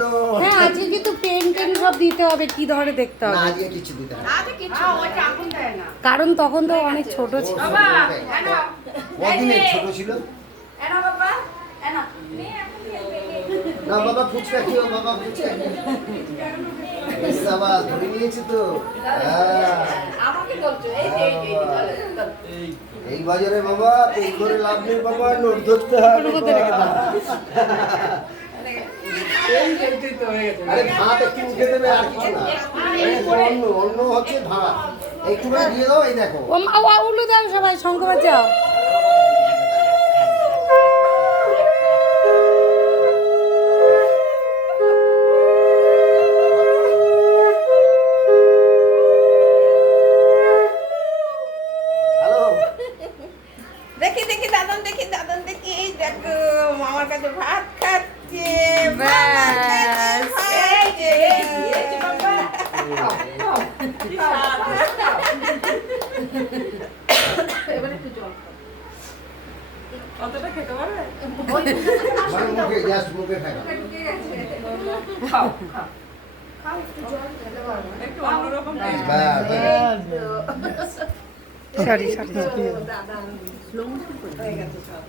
No হ্যাঁ আজকে কিন্তু পেন টেন সব দিতে হবে, কি ধরে দেখতে না হবে, আজকে কিছু দিতে হবে আজকে কিছু ওইটা আগুন দেয় না। কারণ তখন তো অনেক ছোট ছিল। বাবা এনো কদিনের ছোট ছিল এনো বাবা এনো না বাবা ফুচকা খেও বাবা ফুচকা বাবা ধরে নিয়েছি তো আমাকে বলছো এই যে এই বাজারে বাবা পেট ধরে লাভ নেই বাবা নোট ধরতে হবে আরে ভাত একটু মুখে দেবে আর কিছু না অন্য অন্য হচ্ছে ভাত একটু করে দিয়ে দাও এই দেখো উল্লু দাও সবাই, শঙ্কর যাও। হ্যালো দেখি দেখি দাদন দেখি এই দেখো মামার কাছে ভাত খাচ্ছে ব্যাস। এই যে বাবা এবারে একটু জল কতটা খেতে পারবে মানে মুখে জাস্ট মুখে ফেলা খাও খাও খাও একটু জল খেতে পারবে একটু অন্যরকম ব্যাস সরি দাদা স্লো মোশন হয়ে গেছে সব